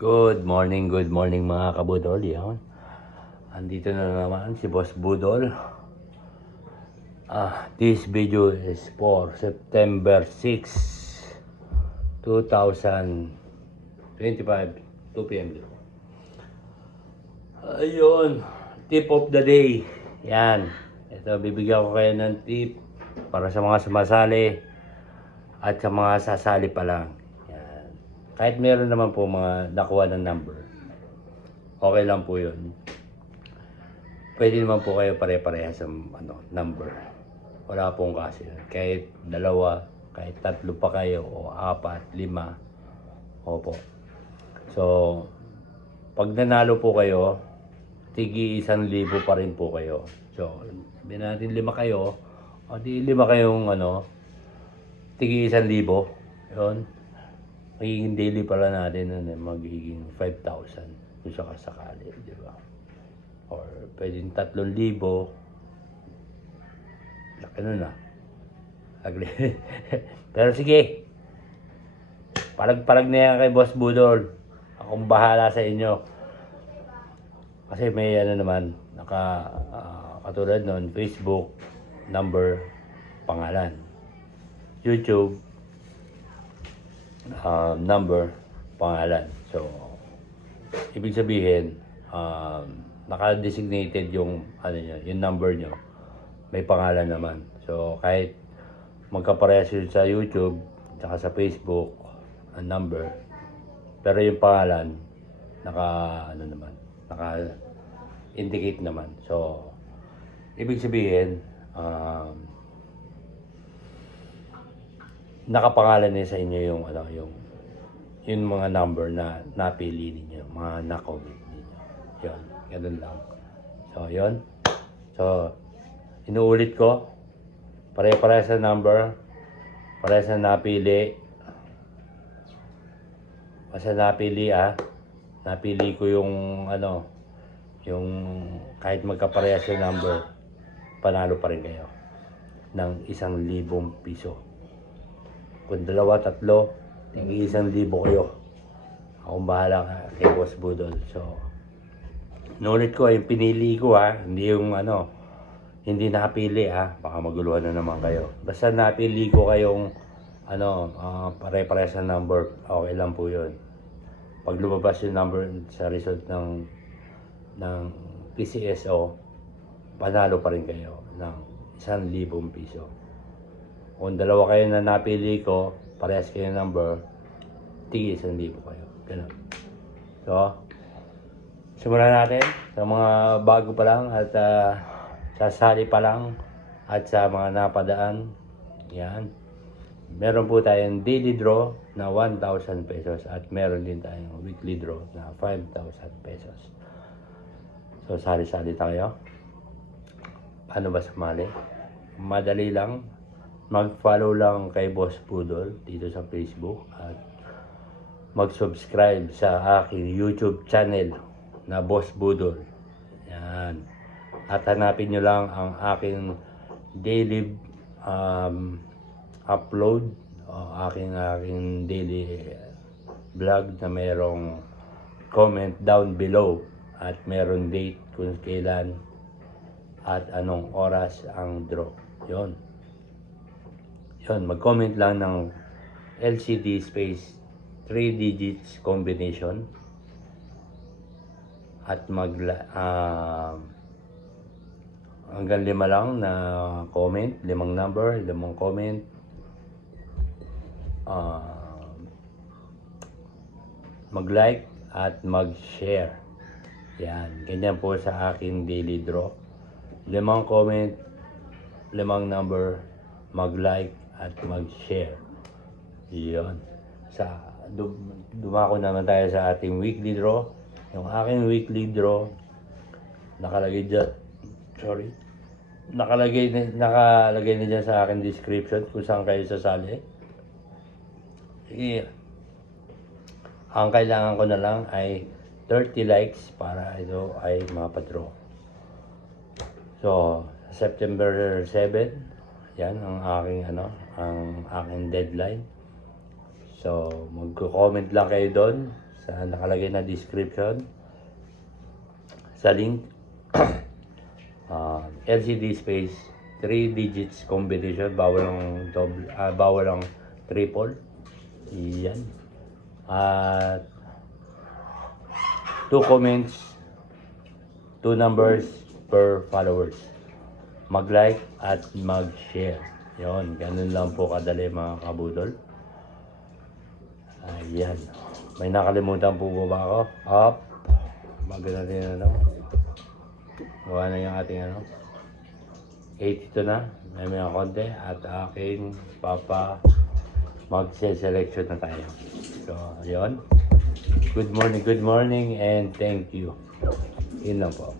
Good morning mga kabudol. Yan. Andito na naman si Boss Budol. This video is for September 6, 2025, 2 p.m. Ayun, tip of the day. Yan. Ito, bibigyan ko kayo ng tip para sa mga sumasali at sa mga sasali pa lang. Yan. Kahit meron naman po mga nakuha ng number, okay lang po yun. Pwede naman po kayo pare-parehas sa number. Wala pong kasi. Kahit dalawa, kahit tatlo pa kayo, o apat, lima. Opo. So, pag nanalo po kayo, tigi 1,000 pa rin po kayo. So, sabihin natin 5 kayo, o di 5 kayong tigi 1,000. Yun. Magiging daily pala natin, magiging 5,000 kung sakasakali, di ba? Or pwedeng 3,000. Laki nun ah. Pero sige, palag-palag na yan kay Boss Budol. Akong bahala sa inyo. Kasi may naman, katulad nun, Facebook, number, pangalan. YouTube, number, pangalan. So, ibig sabihin, naka-designated yung yung number nyo. May pangalan naman. So, kahit magkaparehas yun sa YouTube, tsaka sa Facebook, ang number, pero yung pangalan, naka-indicate naman. So, ibig sabihin, nakapangalan niya sa inyo yung mga number na napili ninyo, mga na-comment ninyo. Yun, ganun lang. So, yun. So, inuulit ko, pare-pare sa number, pare sa napili. Basta napili napili ko yung yung kahit magkaparehas yung number, panalo pa rin kayo ng 1,000 piso. Kung dalawa, tatlo, tingin 1,000 kayo. Akong bahala kay Boss Budol. So, nulit ko, yung pinili ko hindi yung hindi napili baka maguluhan na naman kayo. Basta napili ko kayong pare-pare sa number, okay lang po yun. Pag lumabas yung number sa result ng PCSO, panalo pa rin kayo ng 1,000 piso. Kung dalawa kayo na napili ko, parehas kayo number, tigi 1,000 kayo. Ganun. So, simulan natin sa mga bago pa lang at sasali pa lang at sa mga napadaan. Yan. Meron po tayong daily draw na 1,000 pesos at meron din tayong weekly draw na 5,000 pesos. So, sali-sali tayo. Paano ba sumali? Madali lang. Mag-follow lang kay Boss Budol dito sa Facebook at mag-subscribe sa aking YouTube channel na Boss Budol. Yan. At hanapin nyo lang ang aking daily upload o aking daily vlog na mayroong comment down below at meron date kung kailan at anong oras ang draw. Yun, mag-comment lang ng LCD space 3 digits combination at hanggang 5 lang na comment, 5 number, 5 comment. Mag-like at mag-share. Yan, ganyan po sa aking daily draw. 5 comment, 5 number, mag-like at mag-share. Yan. Dumako naman tayo sa ating weekly draw. Yung aking weekly draw, nakalagay na dyan sa aking description kung saan kayo sasali. Ang kailangan ko na lang ay 30 likes para ito ay mapadraw. So, September 7, yan ang aking deadline. So, magko-comment lang kayo doon sa sa nakalagay na description sa link. LCD space 3 digits combination, bawal ang double, bawal ang triple. Yan. At 2 comments, 2 numbers per followers. Mag-like at mag-share. Yon, ganun lang po kadali mga kabudol. Ayan. May nakalimutan po ba ako? Up. Maganda din ano. Gawa na yung ating ano. 82 na. May mga konti. At aking papa mag-selection na tayo. So, yun. Good morning and thank you. Yun lang po.